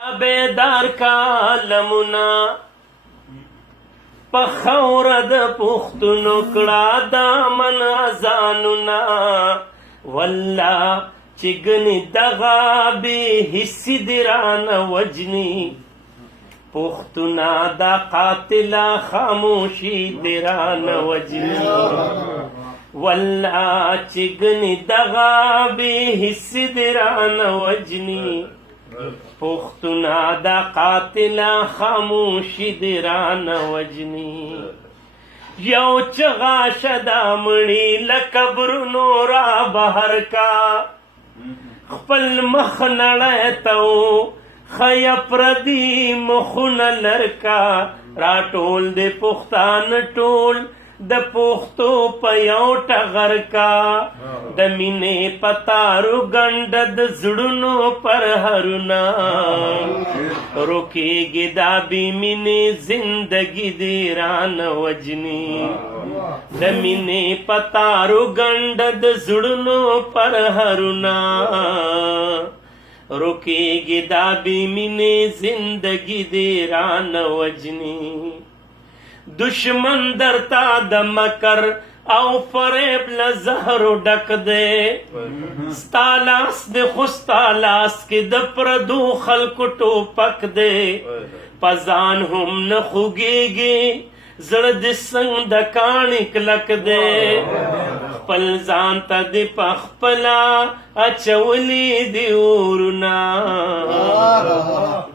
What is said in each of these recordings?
بیدار کالمنا پخور د پختونو کړه دامن ازانونا والله چګنی دغه به حص دران وجنی پختونا دا قاتل خاموشی دران وجنی والله چګنی دغه به حص دران وجنی پختونا دا قاتل خاموشی دران وجنی یو چغا شدا مړی لکبرونو را بهر کا خپل مخ نړی تو خی پردی مخون لرکا را ټول د پختان ټول د پختو په یو ټغر کا د مینې پتارو ګنډ د زړونو پر هرونه روکیږي دا بې مینې زندګي دی ران وجني د مینې پتارو ګنډ د زړونو پر هرونه روکیږي دا بې مینې زندګي دی ران وجني دشمن درتا د مکر او فریب له زهرو ډک دی ستا لاس د خو ستا لاس کې د پردو خلکو ټوپک دی په ځان هم نه خوږېږي زړه د سنګ د کاڼي کلک دی خپل ځان ته د پخپله اچولي دي اورونه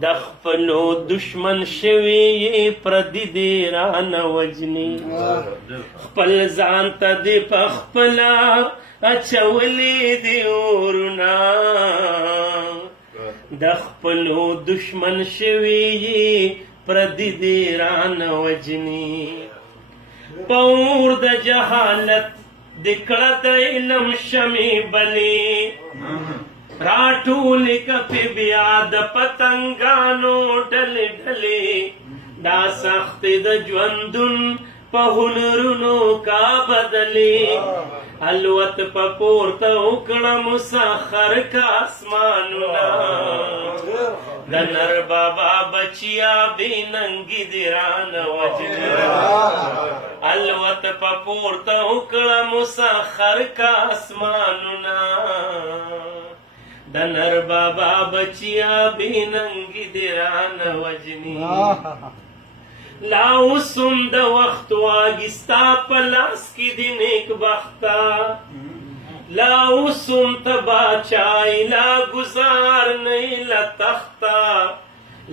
د خپلو دشمن شوي پردي دي رانه وجني خپل ځان ته د پخپله اچولي دي اورونه د خپلو دشمن شوي پردي دي رانه وجني پور د جهالت د کړه د علم شمې بلې راټولې کپې بیا د پتنګانو ډلې ډلې دا سختې د ژوندون په هنرونو کا بدلې الوت په پورته وکړه مسخر کا اسمانونه د نر بابا بچیا بې ننګي دي رانه وجني الوت په پورته وکړه مسخر کا اسمانونه د نر بابا بچیا بې ننګي دي رانه وجني لا اوسم د وخت واګي ستا په لاس کې دي نیک بخته لا اوسم ته باچای لا ګزار نه له تخته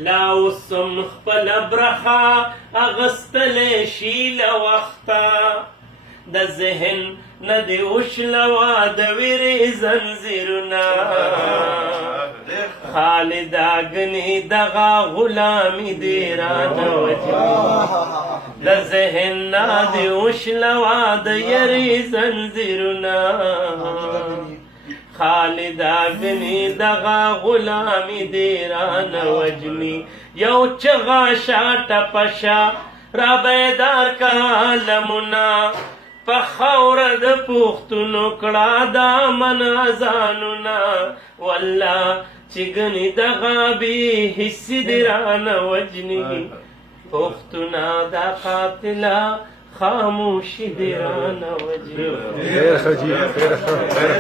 لا اوسم خپل برخه اغستلی شي له وخته د ذهن نه دې وشلوه د ویرې زنځیرونه خالدا ګنې دغه غلامي دې رانه وجني د ذهن نه دې وشلوه د یرې زنځیرونه خالدا ګنې دغه غلامي دې رانه وجني یو چغا شاته پشا را بیدار کالمونه په خاوره د پښتونو کړه دامن ازانونه والله چې ګنې دغه بې حس دي رانه وجني پښتونه دا قاتله خاموشي دي رانه وجني